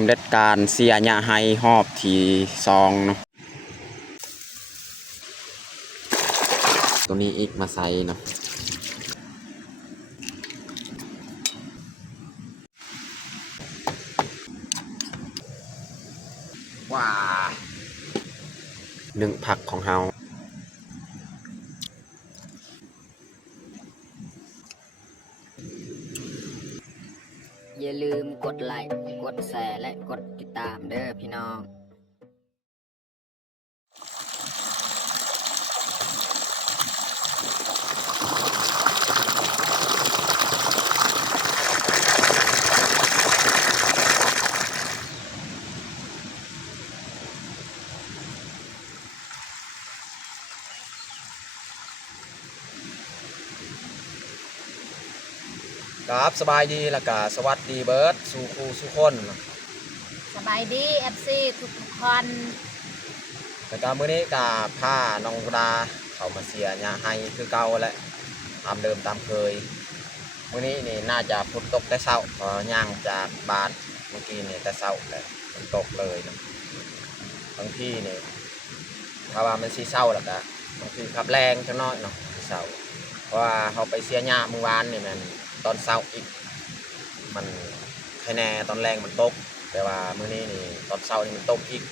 ำเร็จการเสียหญ้าให้หอบที่ซองเนาะตัวนี้อีกมาใส่เนาะว้าหนึ่งผักของเฮาอย่าลืมกดไลค์กดแชร์และกดติดตามเด้อพี่น้องครับสบายดีแล้วก็สวัสดีเบิร์ดสู่ครูสู่คนสบายดีFCทุกคน แล้วก็มื้อนี้ก็พาน้องดาเข้ามาเสียหญ้าให้คือเก่าและตามเดิมตามเคยมื้อนี้นี่น่าจะฝนตกแต่เช้าพอย่างจากบ้านเมื่อกี้นี่แต่เช้าเลยฝนตกเลยนะบางทีนี่ถ้าว่ามันสิเช้าแล้วก็บางทีขับแรงจังน้อยเนาะสิเช้าเพราะว่าเขาไปเสียหญ้าเมื่อวานนี่มันตอนเช้าอีกมันแค่แน่ตอนแรงมันตกแต่ว่ามื้อนี้นี่ตอนเช้านี่มันตกอีก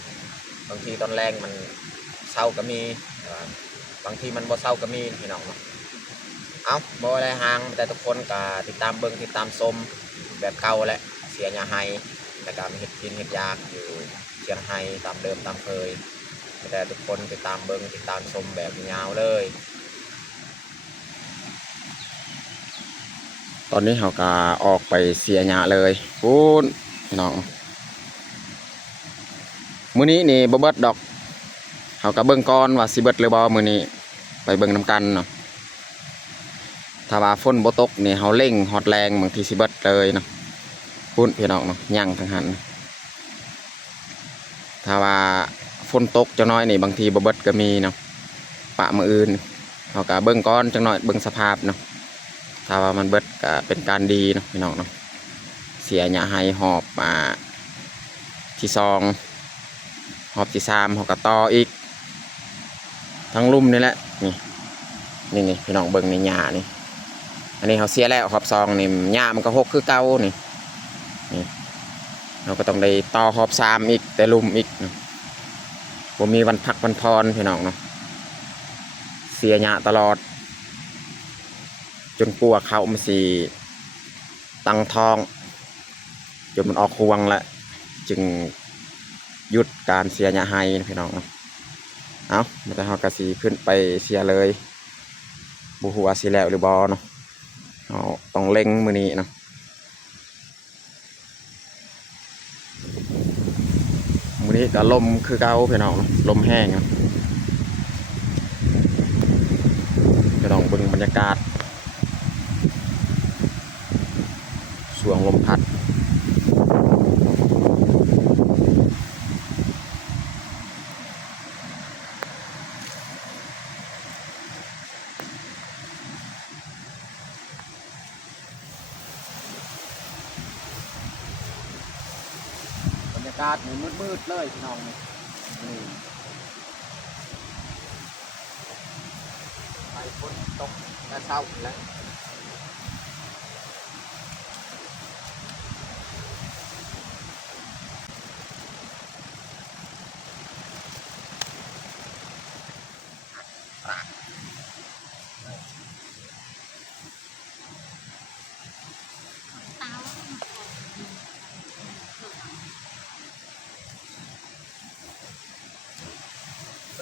บางทีตอนแรงมันเช้าก็มีบางทีมันบ่เช้าก็มีพี่น้องเนาะเอาบ่อะไรห่างแต่ทุกคนก็ติดตามเบิ่งติดตามชมแบบเก่าแหละเสียหญ้าให้แล้วก็มีเฮ็ดกินเฮ็ดยากอยู่เชียงไฮ้ตามเดิมตามเคยแต่ทุกคนติดตามเบิ่งติดตามชมแบบยาวเลยตอนนี้เขาก็ออกไปเสียหญ้าเลยพูนพี่น้องมื้อนี้นี่บ่เบิดดอกเขาก็เบิ่งก่อนว่าสิเบิดหรือบ่มื้อนี้ไปเบิ่งนำกันเนาะถ้าว่าฝนบ่ตกนี่เขาเร่งฮอดแรงบางทีสิเบิดเลยเนาะพูนพี่น้องเนาะย่างทั้งหันถ้าว่าฝนตกจังน้อยนี่บางทีบ่เบิดก็มีเนาะปะมื้ออื่นเขาก็เบิ่งก่อนจังน้อยเบิ่งสภาพเนาะถ้าว่ามันเบิดก็เป็นการดีเนาะพี่น้องเนาะเสียหญ้าให้หอบที่สองหอบที่สามหอบกระต่ออีกทั้งลุ่มนี่แหละนี่พี่น้องเบิ่งในหญ้านี่อันนี้เขาเสียแล้วหอบซองนี่หญ้ามันก็หกคือเก่านี่เราก็ต้องได้ต่อหอบสามอีกแต่ลุ่มอีกผมมีวันพักวันพรพี่น้องเนาะเสียหญ้าตลอดจนกลัวเขามันสีตั้งท้องจนมันออกควงแล้วจึงหยุดการเสียหญ้าให้พี่น้องเอามันจะเอากระสีขึ้นไปเสียเลยบุหัวสีแล้วหรือบอเนาะเอาต้องเล็งมือนี้เนาะมือนี้ก็ลมคือเก่าพี่น้องลมแห้งเนาะพี่น้องเบิ่งบรรยากาศช่วงลมพัดบรรยากาศมืดเลยพี่น้องนี่ไปฝนตกแต่เช้าแล้ว บ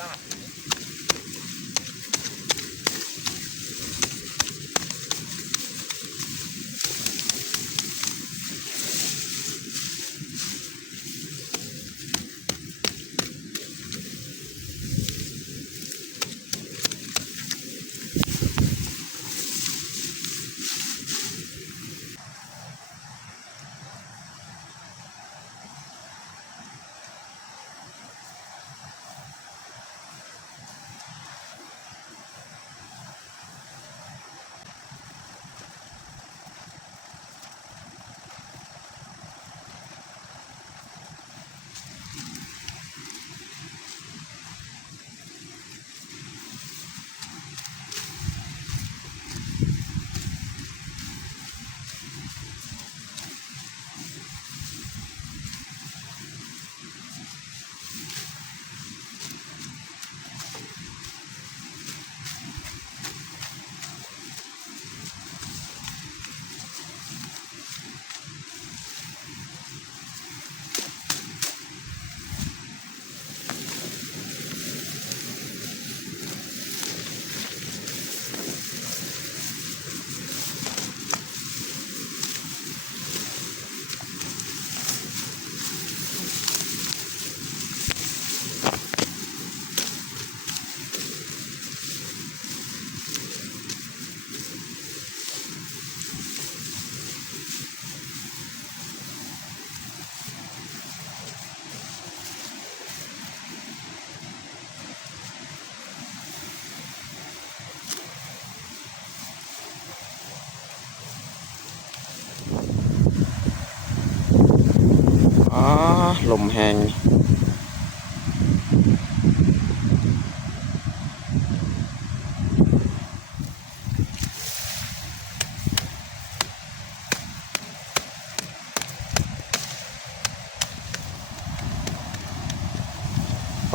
ลมแหง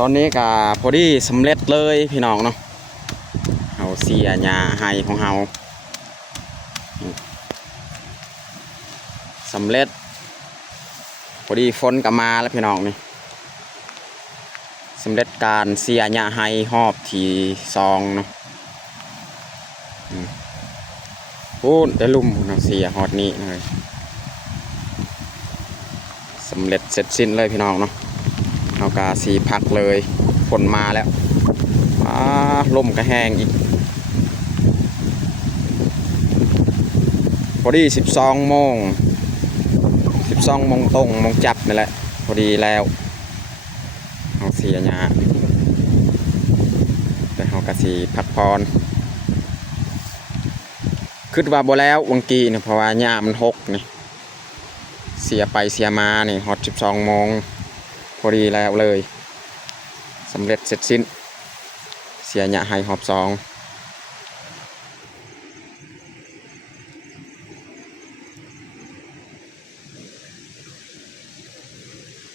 ตอนนี้ก็พอดีสำเร็จเลยพี่น้องเนาะเฮาเสียหญ้าให้ของเฮาสำเร็จพอดีฝนก็มาแล้วพี่น้องนี่สำเร็จการเสียหญ้าให้หอบที่2เนาะพูดได้ลุ่มเนาะเสียหอดนี้เลยสำเร็จเสร็จสิ้นเลยพี่น้องเนาะเอากาสีพักเลยฝนมาแล้วลมก็แห้งอีกพอดี12 โมงตรงมงจับนี่แหละพอดีแล้วเอาเสียหญ้าแต่เอากาสีพักพรคิดว่าบ่แล้ววังกีเนี่ยเพราะว่าหญ้ามันหกนี่เสียไปเสียมานี่ฮอต12 โมงพอดีแล้วเลยสำเร็จเสร็จสิ้นเสียหญ้าให้หอบ2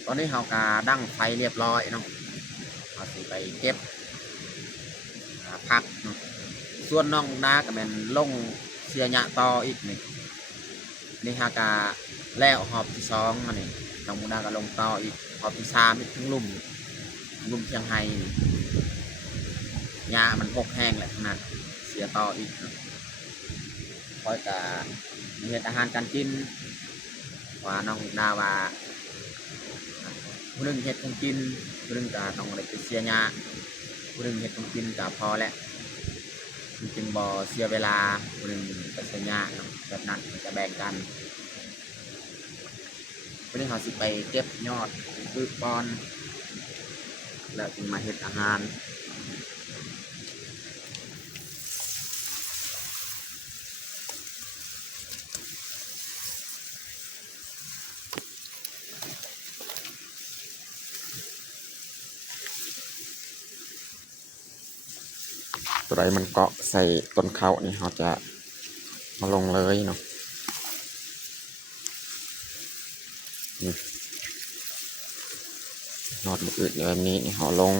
ตอนนี้เรากาดั้งไฟเรียบร้อยเนาะเราสิไปเก็บผักเนาะส่วนน้องนาก็เป็นลงเสียหญ้าต่ออีกนี่ฮากาแล้วหอบที่2อันนี้น้องมุนาก็ลงต่ออีกหอบที่3อีกทั้งลุ่มเชียงไฮ้หญ้ามันหกแห้งแหละขนาดเสียต่ออีกคอยกะเฮ็ดอาหารการกินว่าน้องนาว่าผู้นึงเฮ็ดของกินผู้นึงก็ต้องได้ไปเสียหญ้าผู้นึงเฮ็ดของกินก็พอแล้วจึงบ่เสียเวลาผู้นึงไปเสียหญ้าเนาะแบบนั้นมันจะแบ่งกันวันนี้เราสิไปเก็บยอดปึกบอนแล้วจึงมาเฮ็ดอาหารตัวใดมันเกาะใส่ต้นเขานี่เราจะมาลงเลยเนาะยอดอื่นแบบนี้เราลง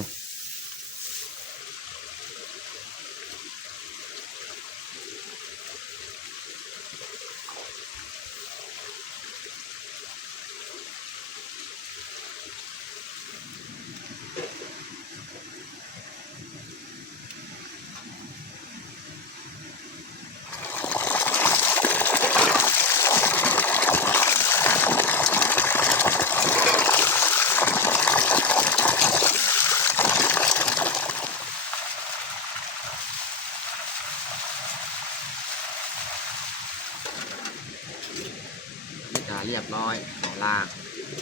เรียบร้อยขอล่าง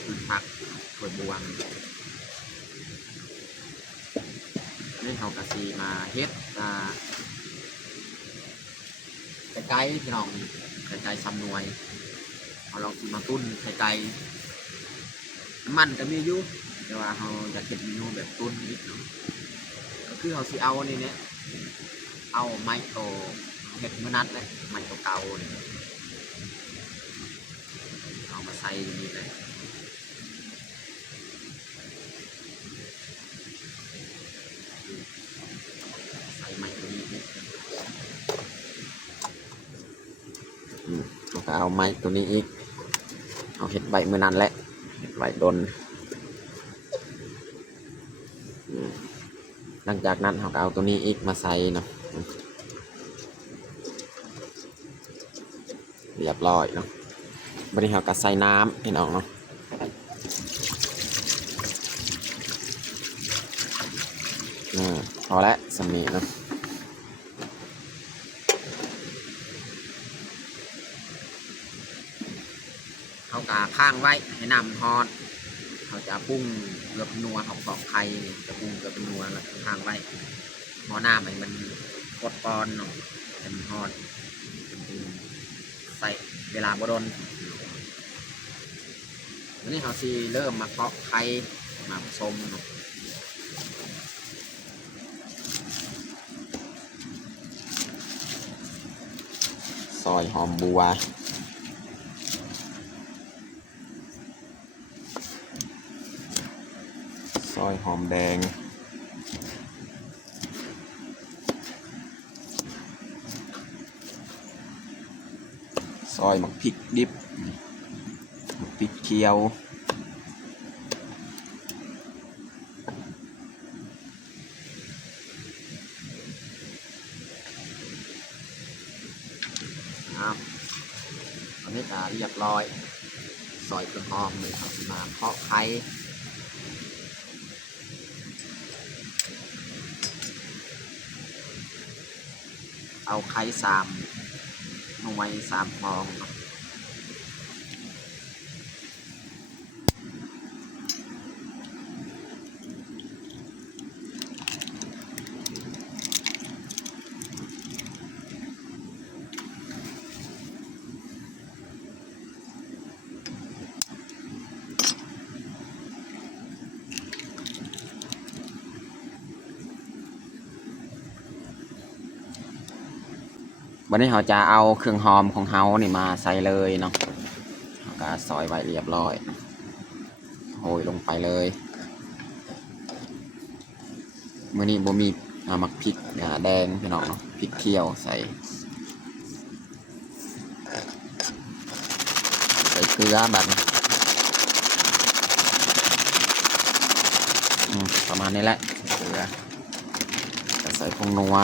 คือผักกล้วยบวงนี่เขากระซีมาเฮ็ดไก่พี่น้องไก่ซ้ำนวยเอาเรามาตุ้นไก่น้ำมันก็มีอยู่แต่ว่าเขาอยากเห็ดเมนูแบบตุ้นนิดหน่อยก็คือเขาสิเอานี่เนี่ยเอาไม้โตเห็ดเมื่อนัดเลยไม้โตเก่าเนี่ยเอามาใส่นี่เลยใส่ไม้ตัวนี้เราก็เอาไม้ตัวนี้อีกเอาเห็ดใบเมื่อนั้นแหละเห็ดใบดนหลังจากนั้นเราก็เอาตัวนี้อีกมาใส่เนาะเรียบร้อยเนาะบริหารกับใส่น้ำเห็นออกเนาะพอแล้วสำนีเนาะเขากาข้างไว้ให้น้ำทอดเขาจะปรุงเกลือนัวของสองไข่จะปรุงเกลือนัวแล้วข้างไว้หม้อน้ำให้มันกดปอนเนาะให้มันทอดใส่เวลาบ่โดน วันนี้เขาสิเริ่มมาเพาะไข่มาผสมเนาะซอยหอมบัวซอยหอมแดงซอยหมักพริกดิบหมักพริกเขียวอันนี้ก็เรียบร้อยซอยเครื่องหอมเลยครับมาเพาะไข่เอาไข่หน่วย3 ฟองวันนี้เราจะเอาเครื่องหอมของเฮานี่มาใส่เลยเนาะเราก็ซอยไว้เรียบร้อยโรยลงไปเลยมื้อนี้บ่มีมักพริกแดงพี่น้องเนาะพริกเขียวใส่เกลือแบบประมาณนี้แหละเกลือใส่ผงนัว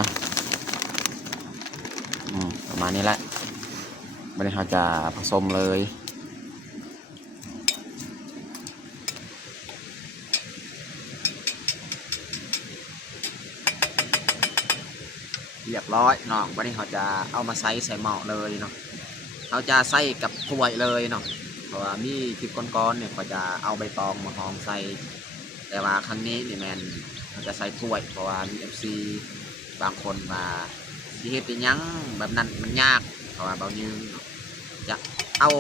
ประมาณนี้แหละวันนี้เราจะผสมเลยเรียบร้อยเนาะวันนี้เราจะเอามาใส่หม้อเลยเนาะเราจะใส่กับถ้วยเลยเนาะเพราะว่ามีคลิปก้อนๆเนี่ยก็จะเอาใบตองมาหอมใส่แต่ว่าครั้งนี้นี่แมนเราจะใส่ถ้วยเพราะว่ามี FC บางคนมาที่เฮ็ดเป็นยังแบบนั้นมันยากเพราะว่าเบายืนจะเอา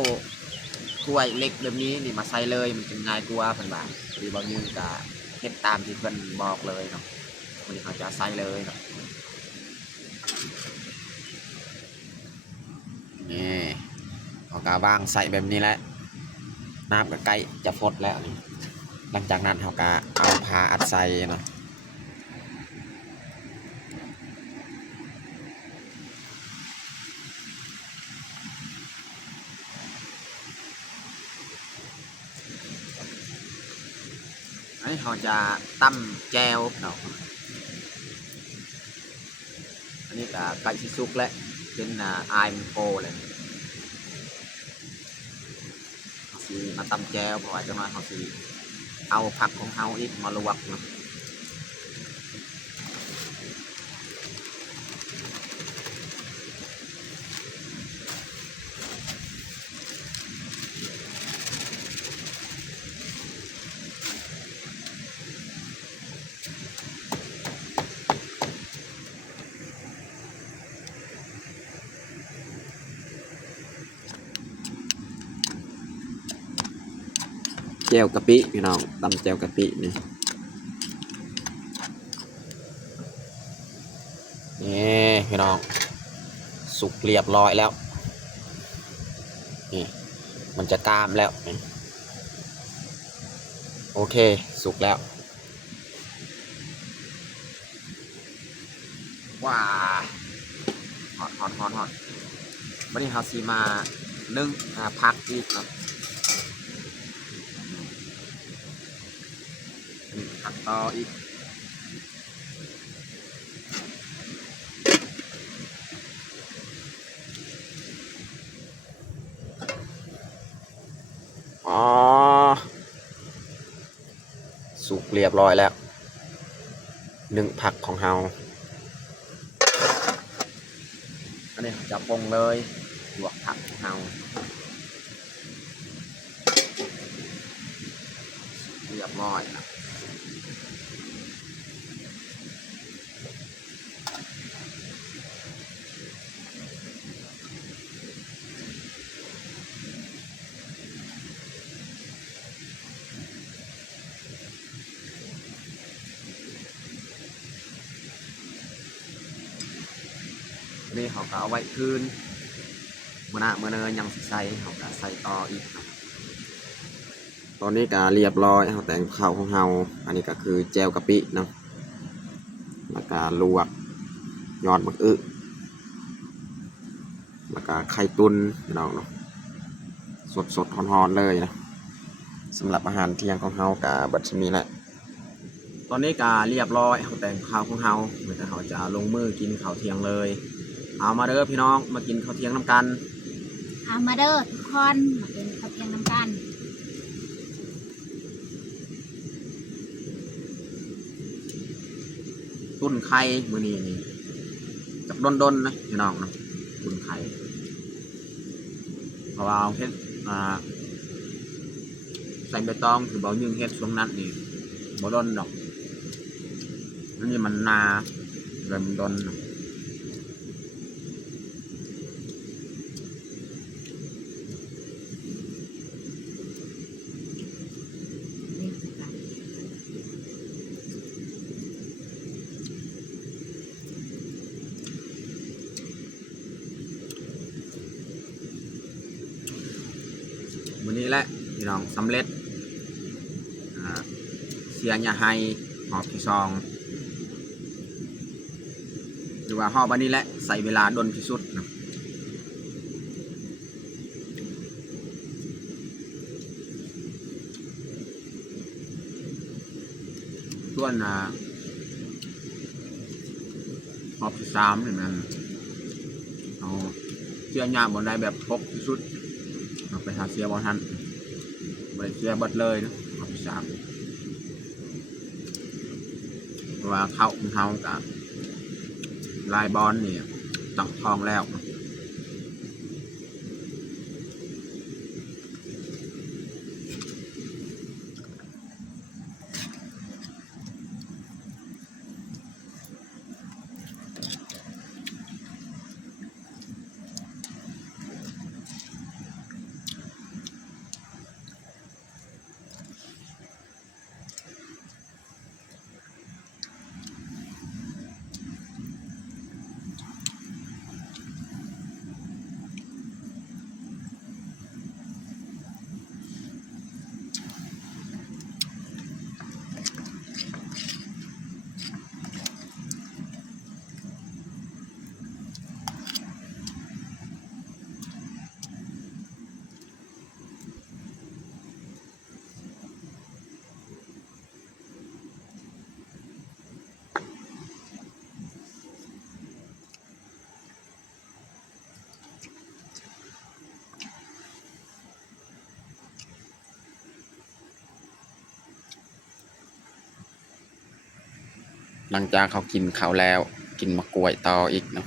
ถ้วยเล็กแบบนี้นี่มาใส่เลยมันจะง่ายกว่าเพิ่นว่าพอดีเบายืนก็เฮ็ดตามที่เพิ่นบอกเลยเนาะวันนี้เขาจะใส่เลยเนาะนี่เขาก็วางใส่แบบนี้แหละน้ำก็ใกล้จะฟดแล้วนี่หลังจากนั้นเขาก็เอาผ้าอัดใส่เนาะอันนี้เขาจะตั้มแจวเนาะอันนี้ก็ใกล้สิสุกแล้วเป็นอายมันโฟเลยเขาสิมาตั้มแจวเพราะว่าจะมาเขาสิเอาผักของเขาอีกมาลวกเนาะแจวกะปิพี่น้องตำแจวกะปินี่พี่น้องสุกเรียบร้อยแล้วนี่มันจะกล้ามแล้วโอเคสุกแล้วว้าฮอตวันนี้เราซีมานึ่งพักอีกครับผักต่ออีกสุกเรียบร้อยแล้วนึ่งผักของเราอันนี้จะปรุงเลยลวกผักของเราเรียบร้อยนะ นี้เขาก็เอาไว้คืนมื้อหน้ามื้อเนยยังสิใส่เขาก็ใส่ต่ออีกเนาะตอนนี้ก็เรียบร้อยเขาแต่งข้าวของเฮาอันนี้ก็คือแจวกะปิเนาะแล้วก็ลวกยอดมะอึแล้วก็ไข่ตุนพี่น้องเนาะสดๆร้อนๆเลยนะสำหรับอาหารเที่ยงของเฮากับบัดชมีแหละตอนนี้ก็เรียบร้อยเขาแต่งข้าวของเฮาเหมือนเขาจะลงมือกินข้าวเที่ยงเลยเอามาเด้อพี่น้องมากินข้าวเที่ยงน้ำกัน เอามาเด้อทุกคนมาเป็นข้าวเที่ยงน้ำกัน ตุ้นไข่มื้อนี้นี่จับดนๆนะพี่น้องเนาะตุ้นไข่เพราะว่าเอาเฮ็ดใส่ใบตองคือเบายึงเฮ็ดช่วงนั้นนี่บ่ดนดอกนั่นนี่มันนาเริ่มดนเนาะมื้อนี้แหละพี่น้องสำเร็จเสียหญ้าไห้หอบที่ซองหรือว่าหอบอันนี้แหละใส่เวลาดนที่สุดนะส่วนหอบที่3นี่มันเอาเสียหญ้าบนได้แบบพกที่สุดเอาไปหาเสียบอทันไปเสียเบัดเลยนะหอบที่3เพราะว่าเข้าของเขากับลายบอลนี่ต้องทองแล้วหลังจากเขากินข้าวแล้วกินมะกล้วยต่ออีกเนาะ